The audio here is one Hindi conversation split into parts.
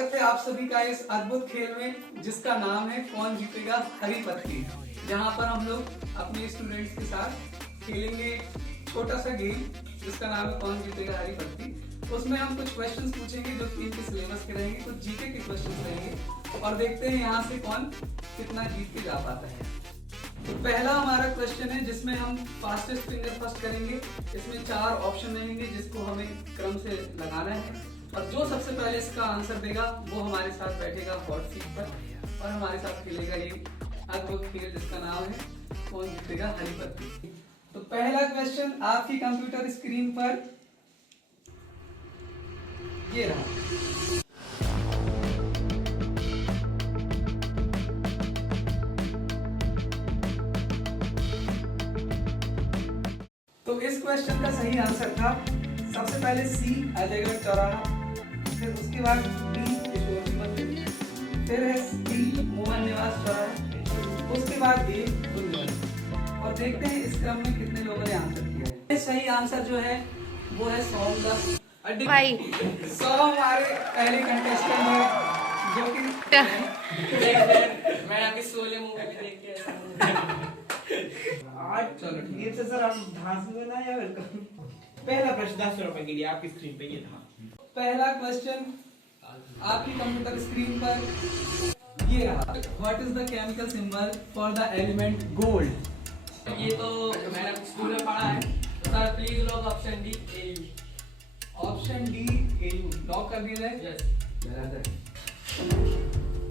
स्वागत है आप सभी का इस अद्भुत खेल में जिसका नाम है कौन जीतेगा हरी पत्ती, जहां पर हम लोग अपने स्टूडेंट्स के साथ खेलेंगे छोटा सा गेम जिसका नाम है कौन जीतेगा हरी पत्ती। उसमें हम कुछ क्वेश्चंस पूछेंगे जो कि इनके सिलेबस के रहेंगे, कुछ जीके के क्वेश्चंस रहेंगे और देखते हैं यहाँ से कौन कितना जीत के जा पाता है। तो पहला हमारा क्वेश्चन है जिसमें हम फास्टेस्ट फिंगर फर्स्ट करेंगे। इसमें 4 ऑप्शन रहेंगे जिसको हमें क्रम से लगाना है और जो सबसे पहले इसका आंसर देगा वो हमारे साथ बैठेगा हॉट सीट पर और हमारे साथ खेलेगा ये अद्भुत खेल जिसका नाम है कौन जीतेगा हरी पत्ती। तो पहला क्वेश्चन आपकी कंप्यूटर स्क्रीन पर ये रहा। तो इस क्वेश्चन का सही आंसर था सबसे पहले सी अजयगढ़ चौराहा, फिर उसके बाद बी यशोमती मंदिर, फिर है सी मोहन निवास चौराहा, उसके बाद ए गुलबर्ग। और देखते हैं इस क्रम में कितने लोगों ने आंसर किया है। सही आंसर जो है वो है सोम दा भाई। सोम हमारे पहले कंटेस्टेंट है जो कि मैं आपकी शोले मूवी भी देख के चलो ठीक ये सर आप धांस देना या वेलकम। पहला प्रश्न 10 रुपए के लिए आपकी स्क्रीन पे ये था। पहला क्वेश्चन आपकी कंप्यूटर स्क्रीन पर ये रहा। What is the chemical symbol for the element gold? ये तो मैंने स्कूल में पढ़ा है। Sir please lock option D AU. Option D AU lock कर दिया जाए। यस बराबर।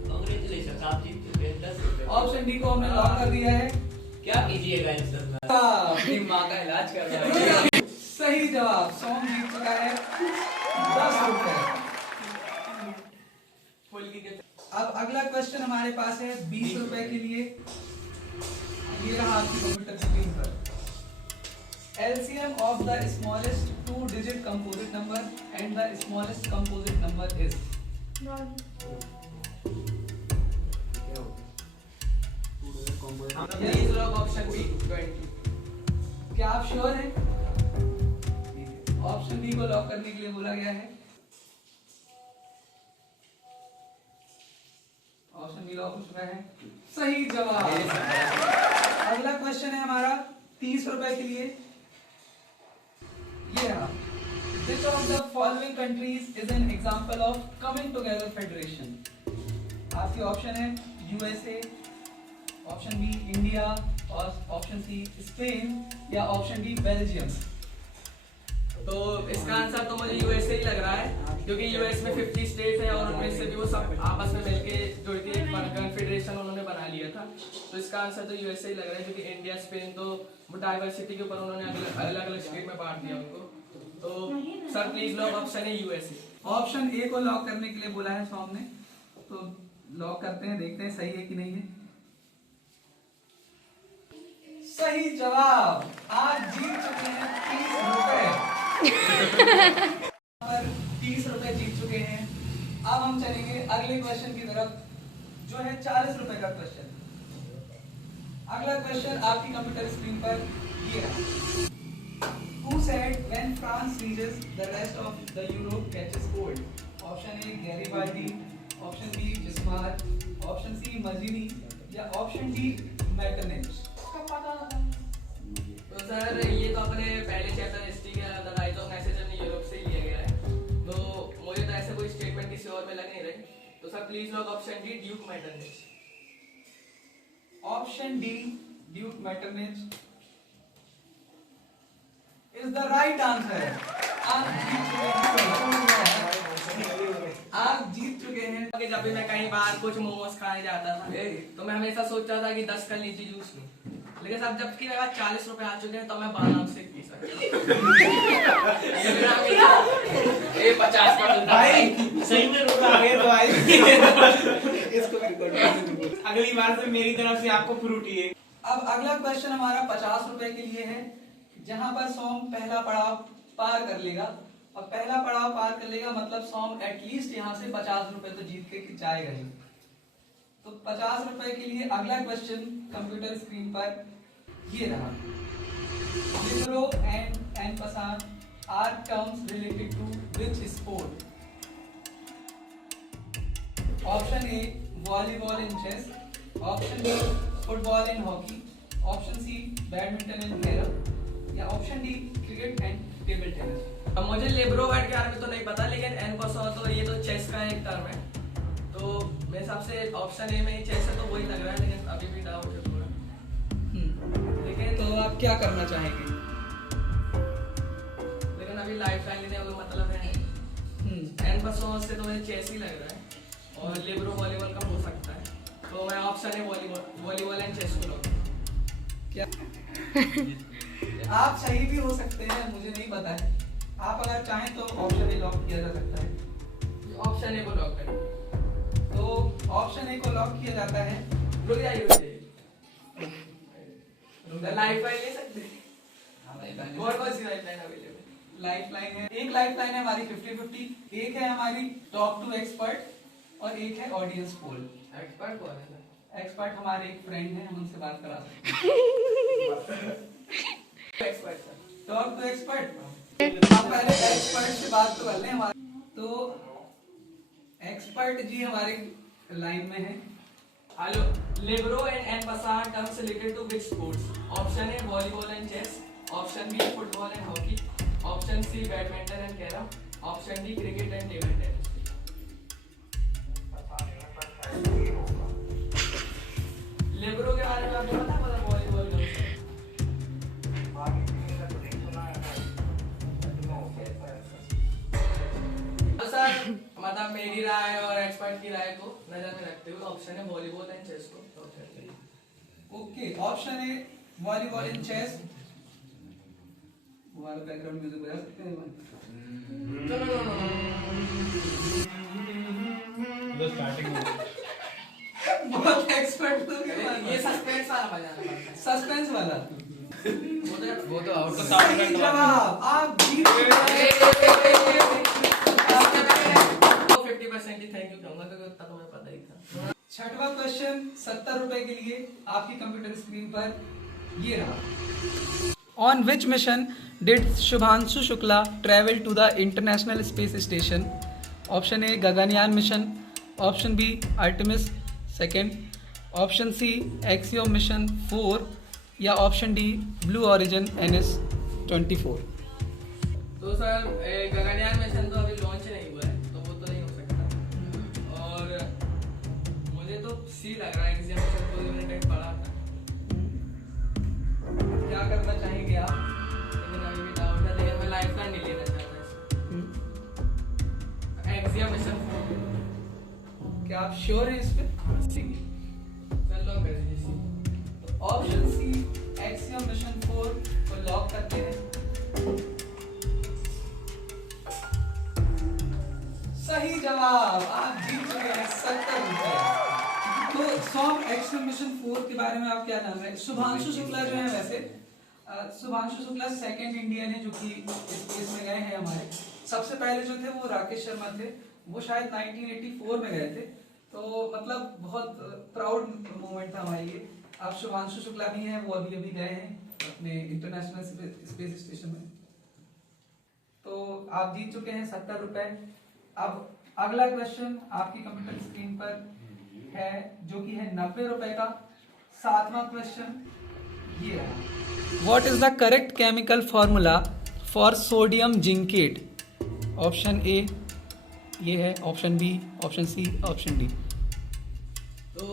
कांग्रेचुलेशन आप जीत चुके हैं 10 रुपए। ऑप्शन डी को हमने लॉक कर दिया है। क्या कीजिएगा इस सर अपनी माँ का इलाज कर रहा है। सही जवाब। सोम जीत चुका है 10 रुपए। अब अगला क्वेश्चन हमारे पास है 20 रुपए के लिए। ये रहा आपकी कंप्यूटर स्क्रीन पर। LCM of the smallest 2-digit composite number and the smallest composite number is? Please lock option B 20। क्या आप श्योर हैं? ऑप्शन बी को लॉक करने के लिए बोला गया है। ऑप्शन बी लॉक हो चुका है। सही जवाब। अगला क्वेश्चन है हमारा 30 रुपए के लिए। ये रहा। Which of the following countries is an example of coming together federation? आपके ऑप्शन है USA, ऑप्शन बी इंडिया और ऑप्शन सी स्पेन या ऑप्शन डी बेल्जियम। तो इसका आंसर तो मुझे यूएसए ही लग रहा है क्योंकि यूएस में 50 स्टेट है और उनमें से भी वो सब आपस में मिलके जो कि एक कॉन्फेडरेशन उन्होंने बना लिया था। तो इसका आंसर तो यूएसए ही लग रहा है क्योंकि इंडिया स्पेन तो डाइवर्सिटी के ऊपर उन्होंने अलग अलग स्टेट में बांट दिया उनको। तो सर प्लीज लॉक ऑप्शन है यूएसए। ऑप्शन ए को लॉक करने के लिए बोला है सॉम ने, तो लॉक करते हैं, देखते हैं सही है कि नहीं है। सही जवाब। आज जीत चुके हैं 30 रुपए। 30 रुपए जीत चुके हैं। अब हम चलेंगे अगले क्वेश्चन की तरफ जो है 40 रुपए का क्वेश्चन। अगला क्वेश्चन आपकी कंप्यूटर स्क्रीन पर ये रहा। Who said when France reaches the rest of the Europe catches cold? Option A Garibaldi, option B Bismarck, option C Mazzini या ऑप्शन डी मैटरनिच। तो सर ये तो अपने पहले चैप्टर हिस्ट्री के the rise of national Europe से लिया गया है। तो मुझे तो ऐसे कोई स्टेटमेंट किसी और में लग नहीं रही। तो sir please lock option D Duke Metternich. Option D Duke Metternich is the right answer. आप जीत चुके हैं। जब भी मैं कहीं बाहर कुछ मोमोज खाने जाता था तो मैं हमेशा सोचता था कि 10 का लीची जूस लूं, लेकिन अब जबकि मेरे पास 40 रुपए आ चुके हैं तो मैं आराम से पी सकता हूं। 50 का भाई सही में रुक आ गए तो भाई इसको रिकॉर्ड। अगली बार से मेरी तरफ से आपको फ्रूटी है। अब अगला क्वेश्चन हमारा 50 रुपए के लिए है, जहां पर सोम पहला पड़ाव पार कर लेगा और पहला पड़ाव पार कर लेगा मतलब सोम एटलीस्ट यहाँ से 50 रुपए तो जीत के जाएगा ही। तो 50 रुपए के लिए अगला क्वेश्चन कंप्यूटर स्क्रीन पर ये रहा। Libero and en passant are terms related to which sport? Option A volleyball and chess, option B football and hockey, option C badminton and carrom, या option D cricket and table tennis. अब मुझे लिब्रो वर्ड के बारे में तो नहीं पता, लेकिन एन पसो तो ये तो चेस का एक टर्म है, तो मेरे हिसाब से ऑप्शन ए में ही चेस है, तो वही लग रहा है, लेकिन अभी भी डाउट है थोड़ा। लेकिन तो आप क्या करना चाहेंगे? लेकिन अभी लाइफ लाइन लेने का मतलब है एन पसो से तो मुझे चेस ही लग रहा है, और लिब्रो वॉलीबॉल का हो सकता है, तो मैं ऑप्शन है वॉलीबॉल एंड चेस को लूँ। क्या आप सही भी हो सकते हैं, मुझे नहीं पता है। आप अगर चाहें तो ऑप्शन ए लॉक किया जा सकता है। ऑप्शन ए को लॉक करें। तो ऑप्शन ए को लॉक किया जाता है। रुक जाइए लाइफ लाइन ले सकते हैं, और कौन सी lifeline available? Lifeline है, एक लाइफ लाइन है हमारी 50-50, एक है हमारी टॉक टू एक्सपर्ट और एक है ऑडियंस पोल। एक्सपर्ट कौन है? एक्सपर्ट हमारे एक फ्रेंड हैं, हम उनसे बात करा सकते हैं। Expert sir, talk to expert. आप पहले एक्सपर्ट से बात तो कर लें हमारे। तो एक्सपर्ट जी हमारे लाइन में है। Hello, libero and en passant terms related to which sports? Option A volleyball and chess, option B football and hockey, option C badminton and carrom, option D cricket and table tennis. Libero के बारे में आपको पता है? मतलब वॉलीबॉल तो सर, मतलब मेरी राय और एक्सपर्ट की राय को नजर में रखते हुए ऑप्शन है वॉलीबॉल एंड चेस को लॉक करते हैं। Okay, option A volleyball and chess. हमारा बैकग्राउंड म्यूजिक बजा सकते हैं? बहुत एक्सपर्ट तो ये सस्पेंस वाला बजाना पड़ता है। सस्पेंस वाला। वो तो आउट सही जवाब, आप जीत गए। 50% ही थैंक यू कहूंगा, क्योंकि उतना तो मुझे पता ही था। छठवां क्वेश्चन 70 रुपए के लिए आपकी कंप्यूटर स्क्रीन पर ये रहा। On which mission did Shubhanshu Shukla travel to the international space station? Option A Gaganyaan mission, option B Artemis second, option C Axiom mission 4, या option D blue origin NS-24। तो सर गगनयान मिशन तो अभी लॉन्च नहीं हुआ है, तो वो तो नहीं हो सकता, और मुझे तो सी लग रहा है, एक्सियोम मिशन को मैंने कहीं पढ़ा था। क्या करना चाहेंगे आप? लेकिन अभी भी डाउट है, लेकिन मैं लाइफ लाइन नहीं लेना चाहता इसमें। Axiom mission 4। क्या आप श्योर हैं इस पे? सर लॉक कर दीजिए सी। ऑप्शन सी एक्सियोम मिशन 4 को लॉक करते हैं। सही जवाब, आप जीत चुके हैं 70 रुपए। तो सॉन्ग एक्सियोम मिशन 4 के बारे में आप क्या जान रहे हैं? शुभांशु शुक्ला जो है, वैसे शुभांशु शुक्ला सेकंड इंडियन है जो कि स्पेस में गए हैं हमारे। सबसे पहले जो थे वो राकेश शर्मा थे, वो शायद 1984 में गए थे। तो मतलब बहुत प्राउड मोमेंट था हमारे लिए। आप शुभांशु शुक्ला भी हैं, वो अभी अभी गए हैं अपने इंटरनेशनल स्पेस स्टेशन में। तो आप जीत चुके हैं 70 रुपए। अब अगला क्वेश्चन आपकी कंप्यूटर स्क्रीन पर है, जो कि है 90 रुपए का। 7वां क्वेश्चन ये है, what is the correct chemical formula for sodium zincate? Option A ये है, option B, option C, option D. तो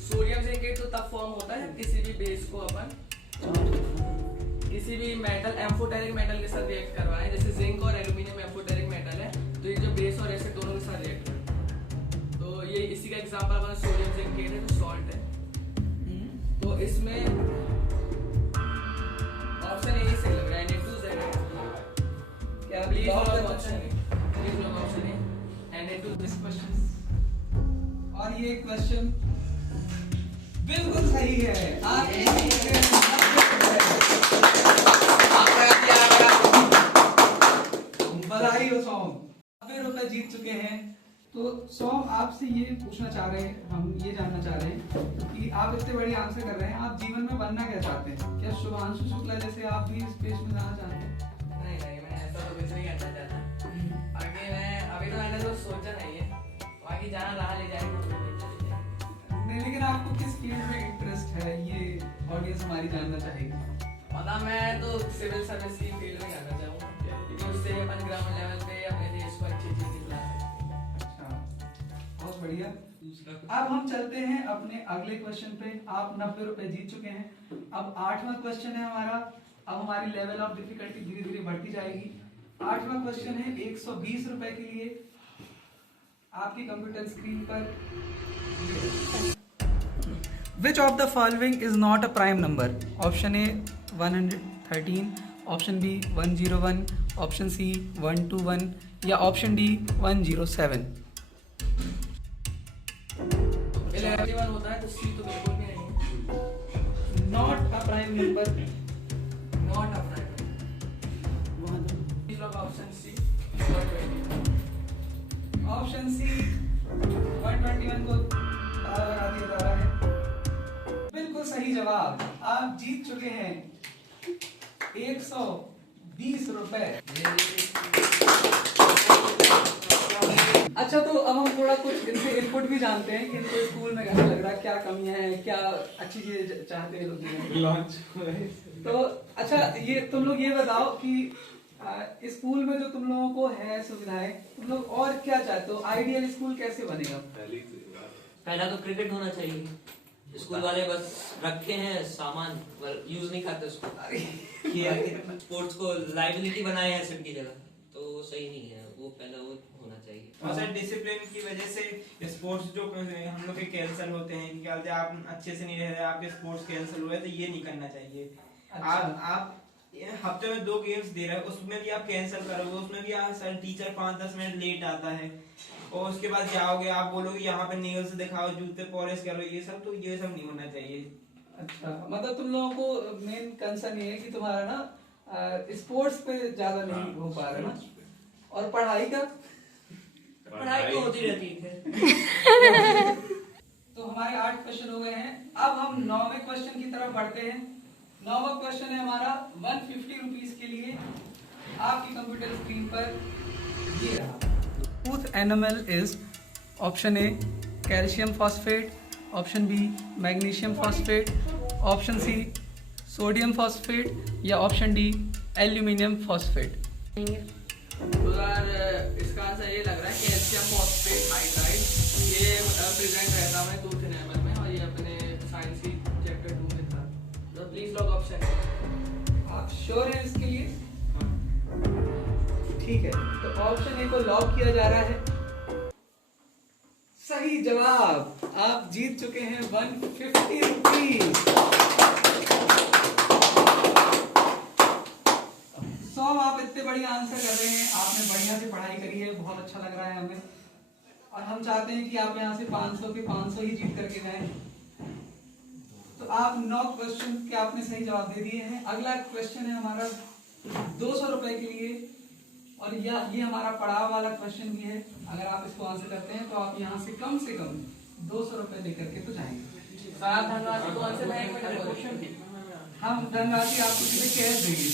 सोडियम जिंकेट तो तब फॉर्म होता है किसी भी बेस को अपन किसी भी मेटल एम्फोटेरिक मेटल के साथ रिएक्ट करवाएं, जैसे जिंक और एल्यूमिनियम एम्फोटेरिक मेटल है, तो ये जो बेस और एसिड दोनों के साथ रिएक्ट करते हैं। तो ये इसी का एग्जांपल अपना सोडियम जिंकेट है, जो सॉल्ट है। तो इसमें ऑप्शन ए सही लग रहा है, Na2Z। क्या प्लीज लॉक लॉक करना ऑप्शन चाहेंगे? A, please lock option A Na2 this question. और ये क्वेश्चन बिल्कुल सही है। आप जीत चुके हैं 90 रुपए। बधाई हो सॉम, 90 रुपए जीत चुके हैं। तो सॉम आपसे ये पूछना चाह रहे हैं, हम ये जानना चाह रहे हैं कि आप इतने बड़ी आंसर कर रहे हैं, आप जीवन में बनना क्या चाहते हैं? क्या शुभांशु शुक्ला जैसे आप भी स्पेस में जाना चाहते हैं? नहीं, मैं ऐसा तो कुछ नहीं करना चाहता। अभी मैंने तो सोचा नहीं है। बाकी जहाँ रहा ले जाएंगे हम लोग वहीं चले जाएंगे। नहीं, लेकिन आपको किस फील्ड में इंटरेस्ट है, ये ऑडियंस हमारी जानना चाहेगी। पता मैं तो सिविल सर्विस की फील्ड में जाना चाहूँगा क्योंकि उससे अपन ग्राउंड लेवल पे अपने देश को अच्छी चीज़ दिला सकते हैं। अच्छा, बहुत बढ़िया। अब हम चलते हैं अपने अगले क्वेश्चन पे। आप 90 रुपए जीत चुके हैं। अब 8वां क्वेश्चन है हमारा। अब हमारी लेवल ऑफ डिफिकल्टी धीरे धीरे बढ़ती जाएगी। 8वां क्वेश्चन है 120 रुपए के लिए। आपकी कंप्यूटर स्क्रीन पर Which of the following is not a prime number? Option A 113, option B 101, option C 121 या option D 107। 11 होता है तो C तो बिल्कुल भी नहीं है। Not a prime number। Not a prime number। Please log option C 121। Option C 121 को ताला लगा दिया जा रहा है। बिल्कुल सही जवाब। आप जीत चुके हैं 120 रुपए। अच्छा, तो अब हम थोड़ा कुछ इनसे इनपुट भी जानते हैं कि इनको स्कूल में कैसा लग रहा है, क्या कमियां हैं, क्या अच्छी चीजें चाहते हैं लोग लॉन्च। तो अच्छा, ये तुम लोग ये बताओ कि स्कूल में जो तुम लोगों को है सुविधाएं, तुम लोग और क्या चाहते हो? आइडियल स्कूल कैसे बनेगा? पहला तो क्रिकेट होना चाहिए। स्कूल वाले बस रखे हैं सामान पर यूज नहीं करते उसको। स्पोर्ट्स को लाइबिलिटी बनाए हैं सिर्फ की जगह, तो सही नहीं है। वो पहला वो होना चाहिए। और सर डिसिप्लिन की वजह से स्पोर्ट्स जो हम लोग के कैंसिल होते हैं कि क्या बोलते हैं, आप अच्छे से नहीं रह रहे, आपके स्पोर्ट्स कैंसिल हुए, तो ये नहीं करना चाहिए। अच्छा। आप हफ्ते में 2 गेम्स दे रहे हैं, उसमें भी आप कैंसिल करोगे, उसमें भी आप सर टीचर 5-10 मिनट लेट आता है और उसके बाद जाओगे, आप बोलोगे यहाँ पे नेल्स दिखाओ, जूते पॉलिश करो, ये सब नहीं होना चाहिए। अच्छा, मतलब तुम लोगों को मेन कंसर्न ये है कि तुम्हारा ना स्पोर्ट्स पे ज्यादा नहीं हो पा रहा ना, और पढ़ाई का पढ़ाई तो होती रहती है। तो हमारे 8 क्वेश्चन हो गए हैं। अब हम 9वें क्वेश्चन की तरफ बढ़ते हैं। 9वां क्वेश्चन है हमारा 150 रुपीज के लिए। आपकी कंप्यूटर स्क्रीन पर ये रहा। Tooth enamel is option A calcium phosphate, option B magnesium phosphate, option C sodium phosphate या ऑप्शन डी एल्यूमिनियम फॉस्फेट। तो यार इसका आंसर ये लग रहा है कैल्शियम फॉस्फेट हाइड्राइड। ये प्रेजेंट रहता है टूथ एनिमल में और ये अपने साइंस की चैप्टर 2 में था। तो प्लीज लॉग ऑप्शन। आप श्योर हैं इसके लिए? ठीक है, तो ऑप्शन ए को लॉक किया जा रहा है। सही जवाब। आप जीत चुके हैं 150 रुपीज। सॉम, आप इतने बढ़िया आंसर कर रहे हैं, आपने बढ़िया से पढ़ाई करी है, बहुत अच्छा लग रहा है हमें, और हम चाहते हैं कि आप यहाँ से 500 के 500 ही जीत करके जाएं। तो आप 9 क्वेश्चन के आपने सही जवाब दे दिए हैं। अगला क्वेश्चन है हमारा 200 रुपए के लिए, और ये हमारा पड़ाव वाला क्वेश्चन भी है। अगर आप इसको आंसर करते हैं तो आप यहाँ से कम 200 रुपए लेकर के तो जाएंगे। धनराशि कौन से बैंक में डिपॉजिट? हम धनराशि आपको सीधे कैश देंगे।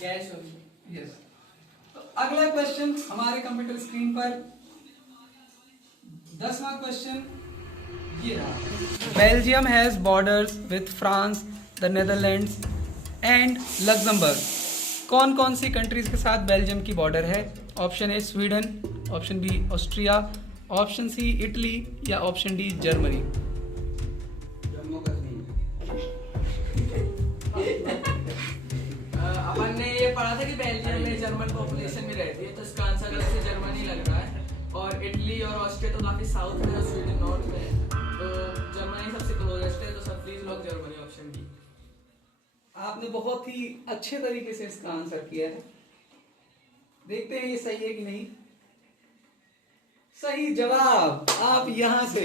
कैश होगी। यस। तो अगला क्वेश्चन हमारे कंप्यूटर स्क्रीन पर 10वां क्वेश्चन ये रहा। Belgium has borders with France, the Netherlands and Luxembourg. कौन कौन सी कंट्रीज के साथ बेल्जियम की बॉर्डर है? Option A Sweden, option B Austria, option C Italy या ऑप्शन डी जर्मनी। अपन ने ये पढ़ा था कि बेल्जियम में जर्मन पॉपुलेशन में रहती है, तो इसका आंसर वैसे जर्मनी लग रहा है। और इटली और ऑस्ट्रिया तो काफी साउथ में और स्वीडन नॉर्थ में है, तो जर्मनी सबसे क्लोजेस्ट है। तो सब please lock Germany option D. आपने बहुत ही अच्छे तरीके से इसका आंसर किया है। देखते हैं ये सही है कि नहीं। सही जवाब। आप यहाँ से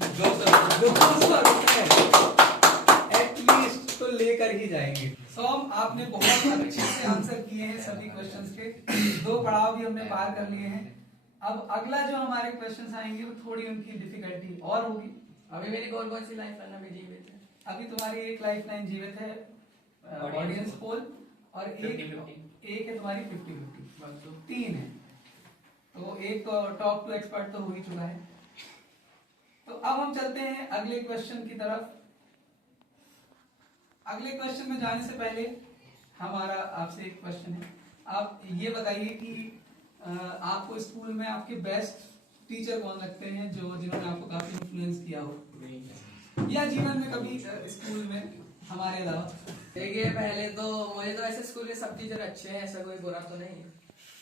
200 रुपए एटलीस्ट तो लेकर ही जाएंगे। सोम, आपने बहुत अच्छे से आंसर किए हैं सभी क्वेश्चंस के। 2 पड़ाव भी हमने पार कर लिए हैं। अब अगला जो हमारे क्वेश्चंस आएंगे वो थोड़ी उनकी डिफिकल्टी और होगी। अभी मेरी कौन सी लाइफ लाइन अभी जीवित है? अभी तुम्हारी एक लाइफ लाइन जीवित है, ऑडियंस पोल, और एक है तुम्हारी 50-50, 3 है। तो एक टॉप 2 एक्सपर्ट तो हो ही चुका है। तो अब हम चलते हैं अगले क्वेश्चन की तरफ। अगले क्वेश्चन में जाने से पहले हमारा आपसे एक क्वेश्चन है। आप ये बताइए कि आपको स्कूल में आपके बेस्ट टीचर कौन लगते हैं जो जिन्होंने आपको काफी इन्फ्लुएंस किया हो या जीवन में कभी स्कूल में हमारे अलावा? देखिए पहले तो मुझे तो ऐसे स्कूल के सब टीचर अच्छे हैं, ऐसा कोई बुरा तो नहीं है।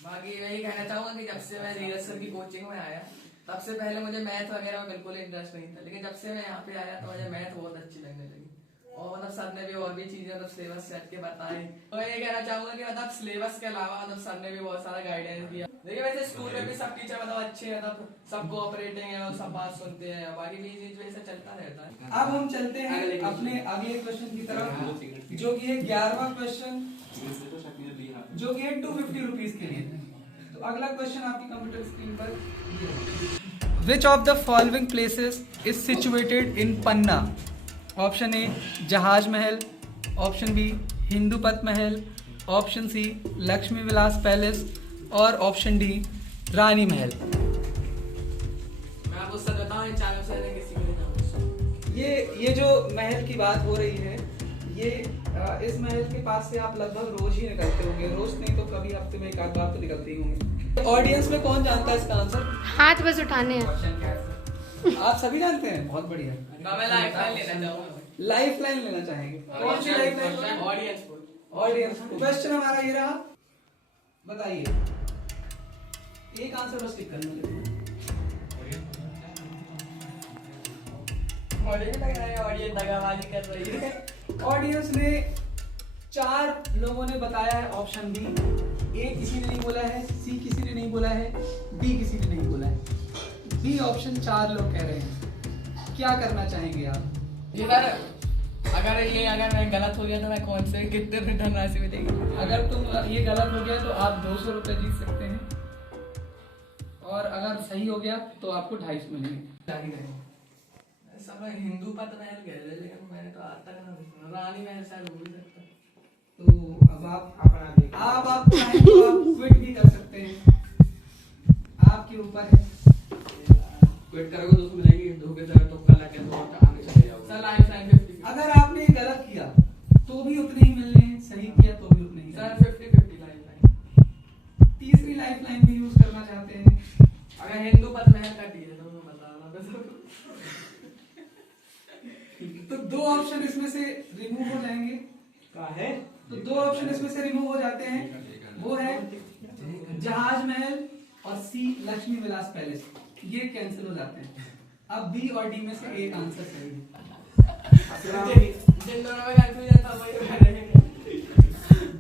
बाकी मैं यही कहना चाहूंगा कि जब से मैं नीरज सर की कोचिंग में आया तब से पहले मुझे मैथ वगैरह में बिल्कुल इंटरेस्ट नहीं था, लेकिन जब से मैं यहाँ पे आया तो मुझे मैथ बहुत अच्छी लगने लगी। और मतलब सर ने भी और भी चीजें मतलब सिलेबस सेट के बताई। तो मैं ये कहना चाहूंगा कि मतलब सिलेबस के अलावा मतलब सर ने भी बहुत सारा गाइडेंस दिया। देखिए वैसे स्कूल में भी सब टीचर मतलब अच्छे हैं, मतलब सब कोऑपरेटिंग है और सब बात सुनते हैं, बाकी भी चीज वैसे चलता रहता है। अब हम चलते हैं अपने अगले क्वेश्चन की तरफ, जो कि है 11वां क्वेश्चन, जो कि है 250 रुपीज के लिए। तो अगला क्वेश्चन आपकी कंप्यूटर स्क्रीन पर, which of the following places is situated in Panna? Option A जहाज महल, ऑप्शन बी हिंदू पथ महल, option C Lakshmi Vilas palace और ऑप्शन डी रानी महल। मैं आपको सच बताऊं, इन चारों से मैंने किसी को नहीं जाना। ये जो महल की बात हो रही है, ये इस महल के पास से आप लगभग रोज ही निकलते होंगे, रोज नहीं तो कभी हफ्ते में एक आध बार तो निकलते ही होंगे। ऑडियंस में कौन जानता है इसका आंसर? हाथ बस उठाने हैं। क्वेश्चन क्या है? आप सभी जानते हैं, बहुत बढ़िया। मैं लाइफ लाइन लेना चाहूंगा। लाइफ लाइन लेना चाहेंगे? कौन सी लाइफ लाइन? ऑडियंस को। ऑडियंस को। क्वेश्चन हमारा ये रहा, बताइए एक आंसर बस टिक करना। ऑडियंस लग रहा है, ऑडियंस दगाबाजी कर रही है। ऑडियंस ने 4 लोगों ने बताया है ऑप्शन बी, ए किसी ने नहीं बोला है, सी किसी ने नहीं बोला है, डी किसी ने नहीं बोला है, बी ऑप्शन 4 लोग कह रहे हैं। क्या करना चाहेंगे आप? जी सर, अगर मैं गलत हो गया तो मैं कौन से कितने रिटर्न राशि में देंगे? अगर तुम ये गलत हो गया तो आप 200 रुपये जीत सकते हैं, और अगर सही हो गया तो आपको 250 मिलेंगे। जाहिर है सब हिंदू पथ महल कह रहे, लेकिन मैंने तो आज तक ना सुना। रानी महल शायद हो भी सकता है। तो अब आप चाहें तो आप क्विट भी कर सकते हैं, आपके ऊपर है। क्विट करोगे तो उसको मिलेंगे, धोखे से तुक्का लग गया तो आगे चले जाओगे। Sir life line 50। अगर आपने गलत किया तो भी उतने ही मिलने हैं, सही किया तो भी उतने ही। Sir 50-50 lifeline. तीसरी लाइफ लाइन भी यूज करना चाहते हैं? अगर हिंदू पथ महल का डी है तो मैं बता रहा हूँ। तो 2 ऑप्शन इसमें से रिमूव हो जाएंगे। है तो 2 ऑप्शन इसमें से रिमूव हो जाते हैं, वो है जहाज महल और सी लक्ष्मी विलास पैलेस, ये कैंसिल हो जाते हैं। अब बी और डी में से एक आंसर सही है। जिन दोनों में कंफ्यूजन था वही बता रहे हैं।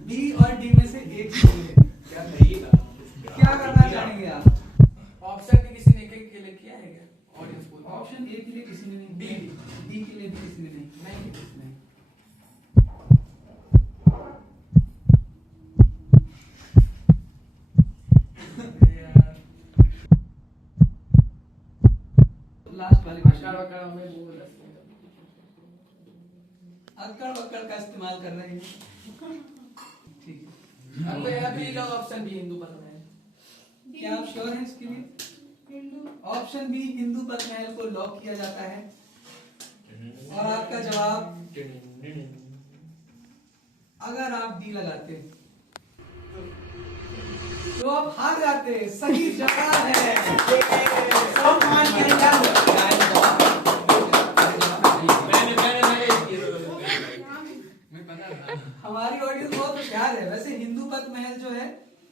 बी और डी में से एक सही है। क्या करना चाहेंगे आप? ऑप्शन भी किसी ने के लिए किया है क्या? ऑडियंस को ऑप्शन ए के लिए किसी ने नहीं, डी के लिए भी किसी ने नहीं। नहीं। लास्ट वाले अक्कड़ वक्कड़ हमें बोल रहे हैं। अक्कड़ वक्कड़ का इस्तेमाल कर रहे हैं, ठीक है। अब मेरा भी लोग ऑप्शन बी हिंदू पथ महल। क्या आप श्योर हैं इसके लिए? ऑप्शन बी हिंदू पथ महल को लॉक किया जाता है, और आपका जवाब, अगर आप डी लगाते तो आप हार जाते। सही जवाब है। हमारी ऑडियंस बहुत होशियार है। वैसे हिंदू पथ महल जो है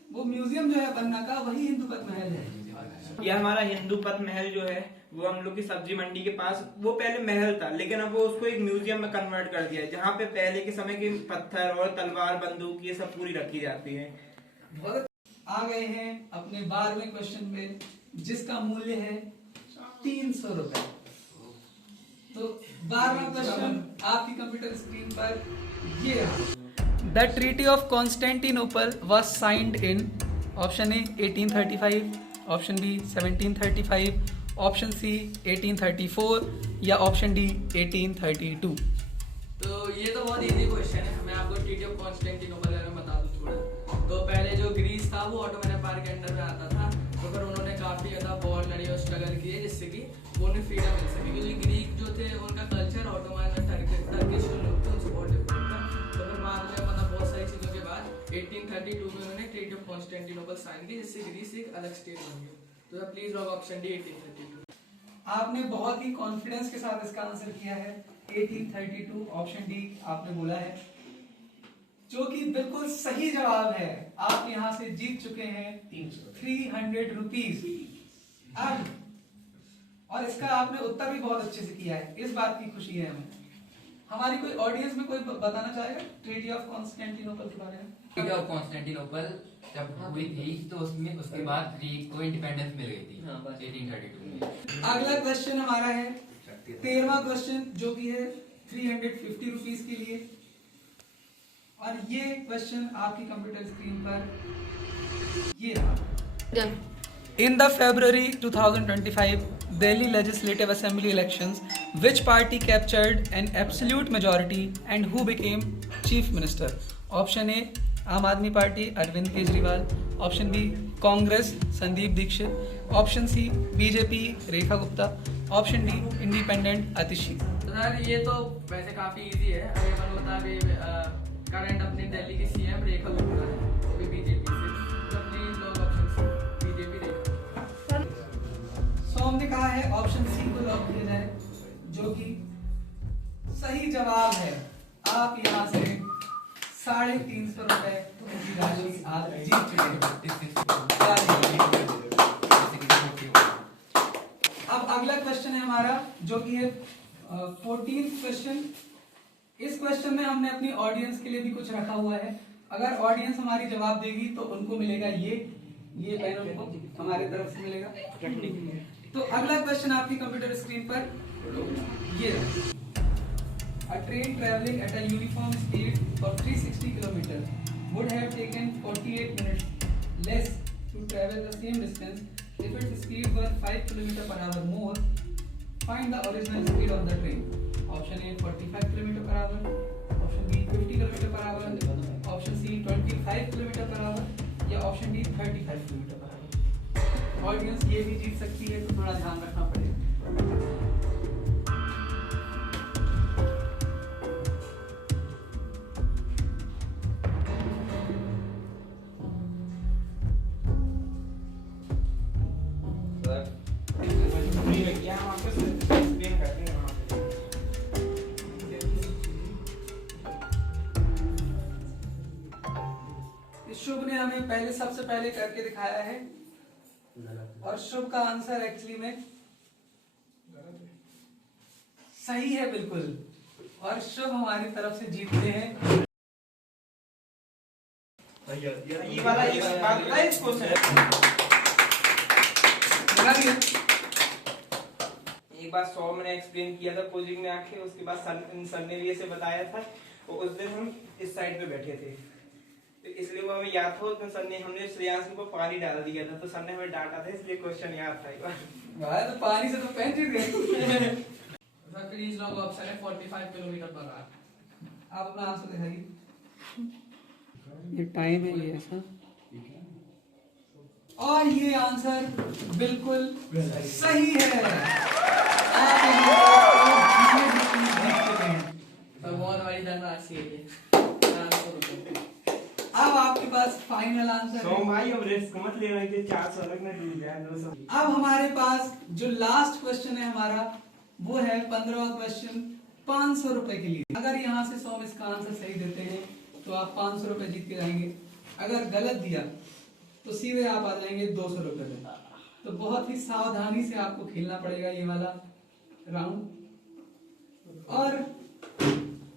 वो म्यूजियम जो है पन्ना का, वही हिंदू पथ महल है। ये हमारा हिंदू पथ महल जो है वो हम लोग की सब्जी मंडी के पास, वो पहले महल था लेकिन अब वो उसको एक म्यूजियम में कन्वर्ट कर दिया है, जहाँ पे पहले के समय के पत्थर और तलवार बंदूक ये सब पूरी रखी जाती है। बहुत आ गए हैं अपने 12वें क्वेश्चन पे, जिसका मूल्य है 300 रुपए। तो 12वां क्वेश्चन आपकी कंप्यूटर स्क्रीन पर ये रहा। The treaty of Constantinople was signed in option A 1835, option B 1735, option C 1834 या ऑप्शन डी 1832। तो ये तो बहुत इजी क्वेश्चन है। मैं आपको ट्रीटी ऑफ कॉन्स्टेंटिनोपल में बता दूं थोड़ा। तो पहले जो ग्रीस था वो ऑटोमन एम्पायर के अंडर में आता था, तो फिर उन्होंने काफी ज्यादा वॉर लड़ी और स्ट्रगल किए जिससे कि वो उन्हें फ्रीडम मिल सके, क्योंकि ग्रीक जो थे उनका कल्चर ऑटोमन में टर्किश जो लोग थे उनसे बहुत डिफरेंट था। तो फिर बाद में मतलब बहुत सारी चीज़ों के बाद 1832 में उन्होंने ट्रीटी ऑफ कॉन्स्टेंटिनोपल साइन की, जिससे ग्रीस एक अलग स्टेट बन गया। तो प्लीज लॉग ऑप्शन डी 1832। आपने बहुत ही कॉन्फिडेंस के साथ इसका आंसर किया है 1832, ऑप्शन डी आपने बोला है, जो कि बिल्कुल सही जवाब है। आप यहाँ से जीत चुके हैं 300 रुपीज। अब और इसका आपने उत्तर भी बहुत अच्छे से किया है, इस बात की खुशी है हमें। हमारी कोई ऑडियंस में कोई बताना चाहेगा ट्रीटी ऑफ कॉन्स्टेंटिनोपल के बारे में? ट्रीटी ऑफ कॉन्स्टेंटिनोपल जब हुई थी तो उसमें उसके बाद ग्रीक को इंडिपेंडेंस मिल गई थी 1832 में। अगला क्वेश्चन हमारा है 13वां क्वेश्चन, जो कि है 350 रुपीज के लिए। और ये क्वेश्चन आपकी कंप्यूटर स्क्रीन पर ये रहा। In the February 2025 Delhi Legislative Assembly elections, which party captured an absolute majority and who became Chief Minister? Option A Aam Aadmi Party Arvind Kejriwal, option B Congress Sandeep Dikshit, option C BJP Rekha Gupta, option D independent Atishi. Sir ये तो वैसे काफी इजी है, अभी मन होता है करंट अपनी दिल्ली की सीएम रेखा गुप्ता है, वो भी बीजेपी से। तो प्लीज लोग ऑप्शन सी बीजेपी रेखा। सोम ने कहा है ऑप्शन सी को लॉक किया जाए, जो कि सही जवाब है। आप यहाँ से 350 रुपए की राशि आप जीत चुके हैं। अब अगला क्वेश्चन है हमारा, जो कि है 14th क्वेश्चन। इस क्वेश्चन में हमने अपनी ऑडियंस के लिए भी कुछ रखा हुआ है। अगर ऑडियंस हमारी जवाब देगी तो उनको मिलेगा ये पेन, उनको हमारी तरफ से मिलेगा। तो अगला क्वेश्चन आपकी कंप्यूटर स्क्रीन पर ये रहा। A train traveling at a uniform speed for 360 km would have taken 48 minutes less to travel the same distance if its speed were 5 km per hour more. Find the original speed of the train. Option A 45 km per hour, option B 50 km per hour, option C 25 km per hour या option D 35 km per hour। Audience ये भी जीत सकती है, तो थोड़ा ध्यान रखना पड़ेगा। शुभ ने हमें पहले सबसे पहले करके दिखाया है, और शुभ का आंसर एक्चुअली में सही है बिल्कुल, और शुभ हमारी तरफ से जीतते हैं। ये वाला इस बात का इस क्वेश्चन एक बार सौम ने एक्सप्लेन किया था कोचिंग में आके, उसके बाद सर ने भी ऐसे बताया था। तो उस दिन हम इस साइड पे बैठे थे, तो इसलिए वो हमें याद हो। तो सर ने हमने श्रेयांश को पानी डाल दिया था, तो सर ने हमें डांटा था, इसलिए क्वेश्चन याद था। तो पानी से तो पेन जीत गए। सर प्लीज लॉग ऑप्शन है 45 किलोमीटर पर आवर। आप अपना आंसर दिखाइए। ये टाइम है ये ऐसा, और ये आंसर बिल्कुल सही है। आप तो बहुत बड़ी धनराशि है ये। अब आपके पास फाइनल आंसर है। भाई अब रिस्क मत ले रहे थे, 400 अलग ना डूब जाए 200। अब हमारे पास जो लास्ट क्वेश्चन है हमारा, वो है 15वां क्वेश्चन 500 रुपए के लिए। अगर यहाँ से 100 इसका आंसर सही देते हैं तो आप 500 रुपए जीत के जाएंगे। अगर गलत दिया तो सीधे आप आ जाएंगे 200 रुपए में। तो बहुत ही सावधानी से आपको खेलना पड़ेगा ये वाला राउंड। और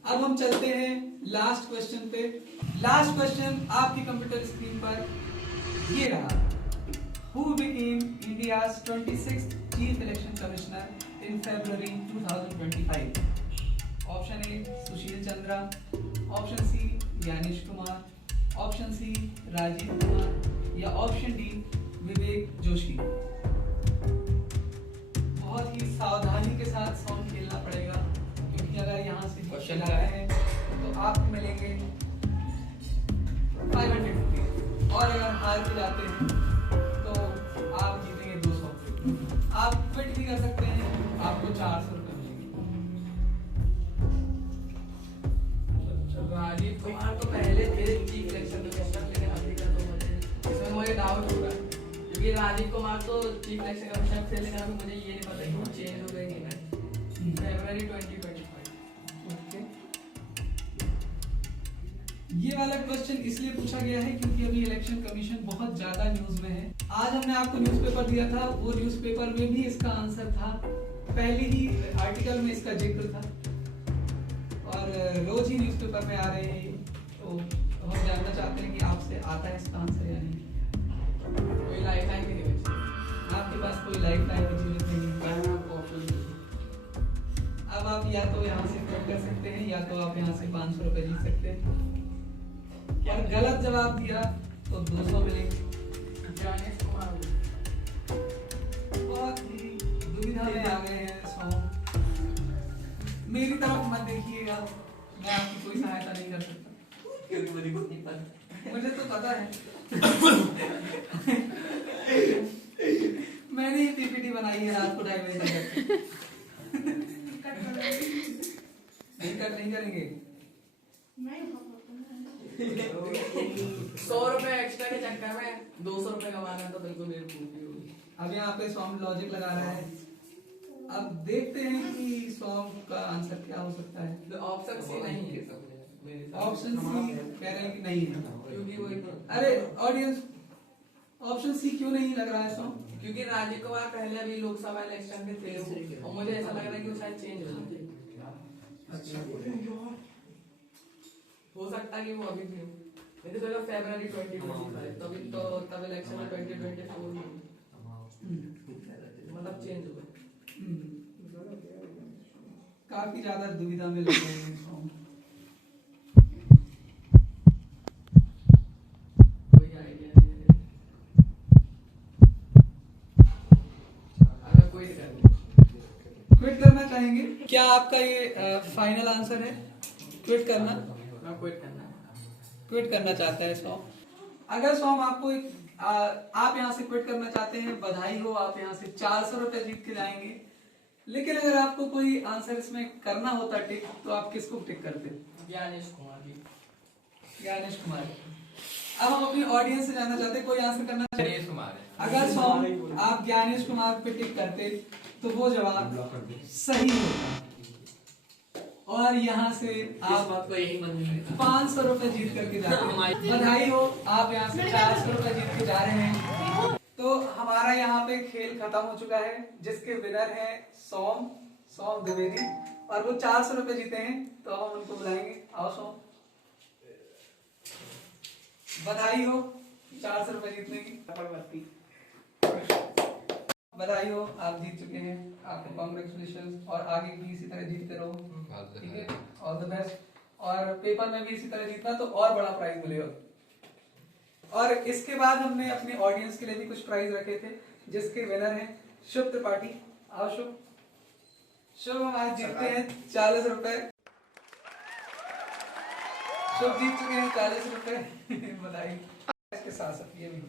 अब हम चलते हैं लास्ट क्वेश्चन पे। लास्ट क्वेश्चन आपकी कंप्यूटर स्क्रीन पर ये रहा। Who became India's 26th Chief Election Commissioner in February 2025? Option A Sushil Chandra, option C Gyanesh Kumar, option C Rajiv Kumar या ऑप्शन डी विवेक जोशी। बहुत ही सावधानी के साथ सॉन्ग खेलना पड़ेगा, क्योंकि अगर यहाँ से क्वेश्चन आ रहे हैं तो आपको मिलेंगे 500 रुपीज, और अगर हार के जाते हैं तो आप जीतेंगे 200 कर सकते हैं, आपको 400 रुपये मिलेंगे। राजीव कुमार तो पहले थे चीफ इलेक्शन कमिश्नर, लेकिन अभी का तो इसमें मुझे डाउट हो रहा है, क्योंकि राजीव कुमार तो चीफ इलेक्शन कमिश्नर थे, लेकिन अभी मुझे ये नहीं पता कि वो चेंज हो गए कि नहीं। February 2025। ओके, ये वाला क्वेश्चन इसलिए पूछा गया है क्योंकि अभी इलेक्शन कमीशन बहुत ज्यादा न्यूज में है। आज हमने आपको न्यूज़पेपर दिया था, वो न्यूज़पेपर में भी इसका आंसर था, पहले ही आर्टिकल में इसका जिक्र था, और रोज ही न्यूज़पेपर में आ रहे हैं, तो हम जानना चाहते हैं कि आपसे आता है इसका आंसर या नहीं। कोई लाइफ लाइन भी नहीं बची। आपके पास कोई लाइफ लाइन की जरूरत नहीं है। मैंने आपको ऑप्शन दिए। अब आप या तो यहाँ से कट कर सकते हैं, या तो आप यहाँ से 500 रुपए जीत सकते हैं। और गलत जवाब दिया तो 200 मिलेंगे। ज्ञानेश कुमार बहुत ही दुविधा में आ गए हैं सॉन्ग। मेरी तरफ मत देखिएगा, मैं आपकी कोई सहायता नहीं कर सकता, क्योंकि मुझे कुछ नहीं पता। मुझे तो पता है। मैंने ही पीपीटी बनाई है रात को 2:30 बजे तक। नहीं करेंगे। 100 रुपए एक्स्ट्रा के चक्कर में 200 रुपए कमाना तो बिल्कुल बेवकूफी होगी। अब यहाँ पे सॉन्ग लॉजिक लगा रहा है, अब देखते हैं कि सॉन्ग का आंसर क्या हो सकता है। तो ऑप्शन सी नहीं है सब मेरे हिसाब ऑप्शन सी कह रहे हैं कि नहीं है, से। क्योंकि वो एक अरे ऑडियंस ऑप्शन सी क्यों नहीं लग रहा है सॉन्ग? क्योंकि राजीव कुमार पहले अभी लोकसभा इलेक्शन में थे और मुझे ऐसा लग रहा है कि वो शायद चेंज हो जाए। हो सकता है कि वो अभी भी हो। मुझे तो लगा February 2025 तभी तो तब इलेक्शन में 2024 में मतलब चेंज हो गया। काफी ज्यादा दुविधा में लग रहे हैं सॉन्ग। कोई आइडिया नहीं है। अगर कोई कर क्विट करना चाहेंगे क्या? आपका ये फाइनल आंसर है क्विट करना? मैं क्विट करना क्विट करना चाहता है सॉन्ग। अगर सॉन्ग आपको आप यहाँ से क्विट करना चाहते हैं, बधाई हो, आप यहाँ से 400 रुपए जीत के जाएंगे। लेकिन अगर आपको कोई आंसर इसमें करना होता टिक, तो आप किसको टिक करते? ज्ञानेश कुमार जी। ज्ञानेश कुमार। अब हम अपनी ऑडियंस से जानना चाहते हैं, कोई आंसर करना चाहिए? गणेश कुमार है। अगर सॉन्ग आप ज्ञानेश कुमार पे टिक करते तो वो जवाब सही होता, और यहाँ से आप आपको यही मन में 500 रुपए जीत करके जाते हैं। बधाई हो, आप यहाँ से 400 रुपए जीत के जा रहे हैं। तो हमारा यहाँ पे खेल खत्म हो चुका है, जिसके विनर है सोम द्विवेदी, और वो 400 रुपए जीते हैं। तो हम उनको बुलाएंगे, आओ सोम, बधाई हो 400 रुपए जीतने की। बधाई हो, आप जीत चुके हैं, आपको कांग्रेचुलेशन, और आगे भी इसी तरह जीतते रहो, ठीक है, ऑल द बेस्ट। और पेपर में भी इसी तरह जीतना तो और बड़ा प्राइज मिलेगा। और इसके बाद हमने अपने ऑडियंस के लिए भी कुछ प्राइज रखे थे, जिसके विनर हैं शुभ त्रिपाठी। आओ शुभ, हम आज जीतते हैं 40 रुपए। शुभ जीत चुके हैं 40 रुपए। बधाई। इसके साथ साथ ये भी